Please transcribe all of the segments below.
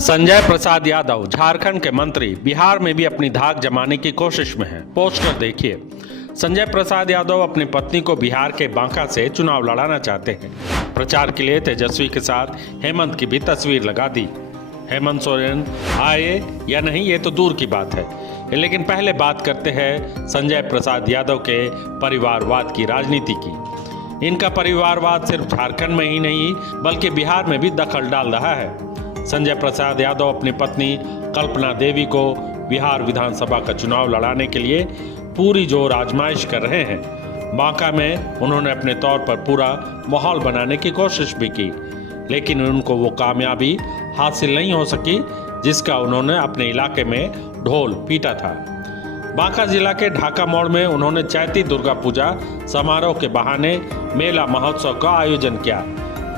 संजय प्रसाद यादव झारखंड के मंत्री बिहार में भी अपनी धाक जमाने की कोशिश में हैं। पोस्टर देखिए। संजय प्रसाद यादव अपनी पत्नी को बिहार के बांका से चुनाव लड़ाना चाहते हैं। प्रचार के लिए तेजस्वी के साथ हेमंत की भी तस्वीर लगा दी। हेमंत सोरेन आए या नहीं ये तो दूर की बात है, लेकिन पहले बात करते हैं संजय प्रसाद यादव के परिवारवाद की राजनीति की। इनका परिवारवाद सिर्फ झारखंड में ही नहीं बल्कि बिहार में भी दखल डाल रहा है। संजय प्रसाद यादव अपनी पत्नी कल्पना देवी को बिहार विधानसभा का चुनाव लड़ाने के लिए पूरी जोर आजमाइश कर रहे हैं। बांका में उन्होंने अपने तौर पर पूरा माहौल बनाने की कोशिश भी की, लेकिन उनको वो कामयाबी हासिल नहीं हो सकी जिसका उन्होंने अपने इलाके में ढोल पीटा था। बांका जिला के ढाका मोड़ में उन्होंने चैती दुर्गा पूजा समारोह के बहाने मेला महोत्सव का आयोजन किया।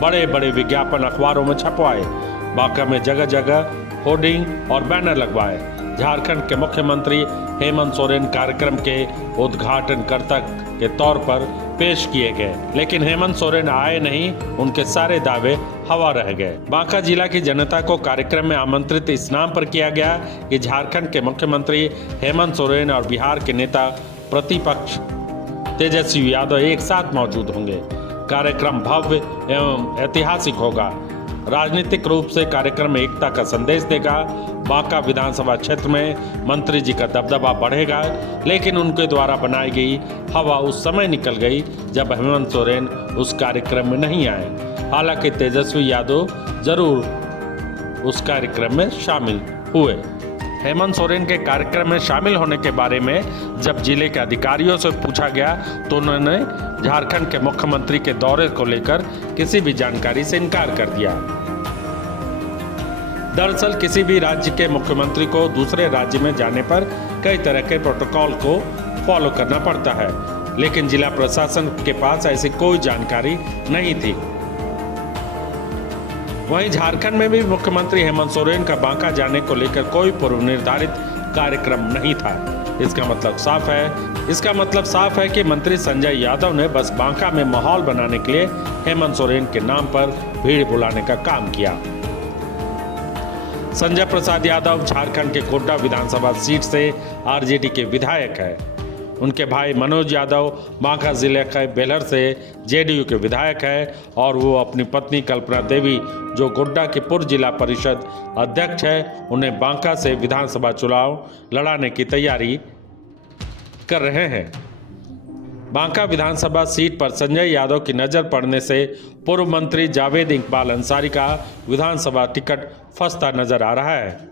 बड़े बड़े विज्ञापन अखबारों में छपवाए। बांका में जगह जगह होर्डिंग और बैनर लगवाए। झारखंड के मुख्यमंत्री हेमंत सोरेन कार्यक्रम के उद्घाटनकर्ता के तौर पर पेश किए गए, लेकिन हेमंत सोरेन आए नहीं। उनके सारे दावे हवा रह गए। बांका जिला की जनता को कार्यक्रम में आमंत्रित इस नाम पर किया गया कि झारखंड के मुख्यमंत्री हेमंत सोरेन और बिहार के नेता प्रतिपक्ष तेजस्वी यादव एक साथ मौजूद होंगे। कार्यक्रम भव्य एवं ऐतिहासिक होगा। राजनीतिक रूप से कार्यक्रम एकता का संदेश देगा। बांका विधानसभा क्षेत्र में मंत्री जी का दबदबा बढ़ेगा, लेकिन उनके द्वारा बनाई गई हवा उस समय निकल गई जब हेमंत सोरेन उस कार्यक्रम में नहीं आए। हालांकि तेजस्वी यादव जरूर उस कार्यक्रम में शामिल हुए। हेमंत सोरेन के कार्यक्रम में शामिल होने के बारे में जब जिले के अधिकारियों से पूछा गया तो उन्होंने झारखंड के मुख्यमंत्री के दौरे को लेकर किसी भी जानकारी से इनकार कर दिया। दरअसल किसी भी राज्य के मुख्यमंत्री को दूसरे राज्य में जाने पर कई तरह के प्रोटोकॉल को फॉलो करना पड़ता है, लेकिन जिला प्रशासन के पास ऐसी कोई जानकारी नहीं थी। वहीं झारखंड में भी मुख्यमंत्री हेमंत सोरेन का बांका जाने को लेकर कोई पूर्व निर्धारित कार्यक्रम नहीं था। इसका मतलब साफ है कि मंत्री संजय यादव ने बस बांका में माहौल बनाने के लिए हेमंत सोरेन के नाम पर भीड़ बुलाने का काम किया। संजय प्रसाद यादव झारखंड के गोड्डा विधानसभा सीट से आरजेडी के विधायक है। उनके भाई मनोज यादव बांका जिले के बेलहर से जेडीयू के विधायक है और वो अपनी पत्नी कल्पना देवी जो गोड्डा की पूर्व जिला परिषद अध्यक्ष है, उन्हें बांका से विधानसभा चुनाव लड़ाने की तैयारी कर रहे हैं। बांका विधानसभा सीट पर संजय यादव की नजर पड़ने से पूर्व मंत्री जावेद इकबाल अंसारी का विधानसभा टिकट फंसता नजर आ रहा है।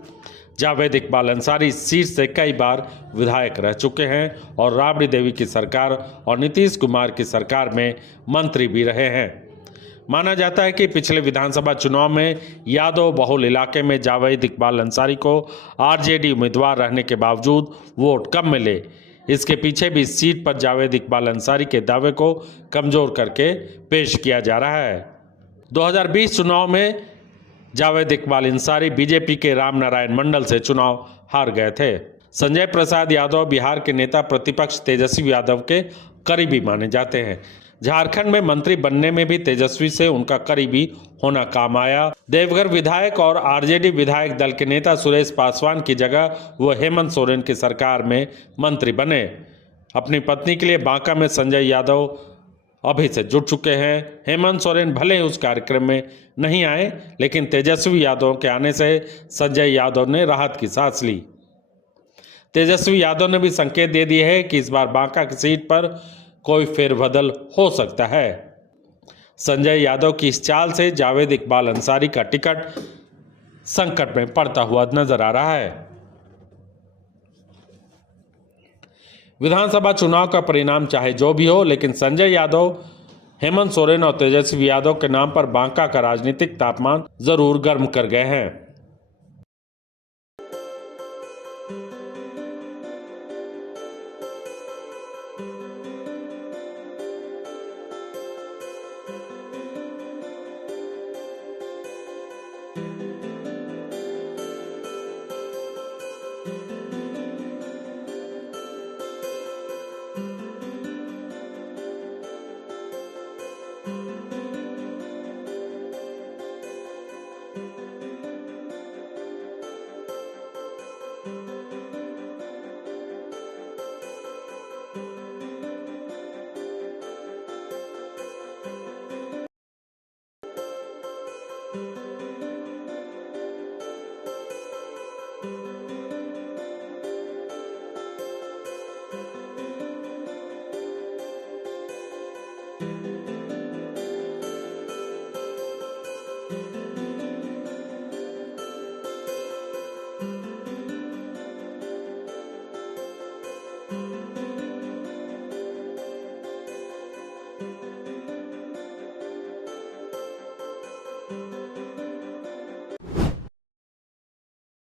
जावेद इकबाल अंसारी इस सीट से कई बार विधायक रह चुके हैं और राबड़ी देवी की सरकार और नीतीश कुमार की सरकार में मंत्री भी रहे हैं। माना जाता है कि पिछले विधानसभा चुनाव में यादव बहुल इलाके में जावेद इकबाल अंसारी को आरजेडी उम्मीदवार रहने के बावजूद वोट कम मिले। इसके पीछे भी इस सीट पर जावेद इकबाल अंसारी के दावे को कमजोर करके पेश किया जा रहा है। 2020 चुनाव में जावेद इकबाल अंसारी बीजेपी के रामनारायण मंडल से चुनाव हार गए थे। संजय प्रसाद यादव बिहार के नेता प्रतिपक्ष तेजस्वी यादव के करीबी माने जाते हैं। झारखंड में मंत्री बनने में भी तेजस्वी से उनका करीबी होना काम आया। देवघर विधायक और आरजेडी विधायक दल के नेता सुरेश पासवान की जगह वो हेमंत सोरेन की सरकार में मंत्री बने। अपनी पत्नी के लिए बांका में संजय यादव अभी से जुट चुके हैं। हेमंत सोरेन भले ही उस कार्यक्रम में नहीं आए, लेकिन तेजस्वी यादव के आने से संजय यादव ने राहत की सांस ली। तेजस्वी यादव ने भी संकेत दे दिए है कि इस बार बांका की सीट पर कोई फेरबदल हो सकता है। संजय यादव की इस चाल से जावेद इकबाल अंसारी का टिकट संकट में पड़ता हुआ नजर आ रहा है। विधानसभा चुनाव का परिणाम चाहे जो भी हो, लेकिन संजय यादव, हेमंत सोरेन और तेजस्वी यादव के नाम पर बांका का राजनीतिक तापमान जरूर गर्म कर गए हैं। है।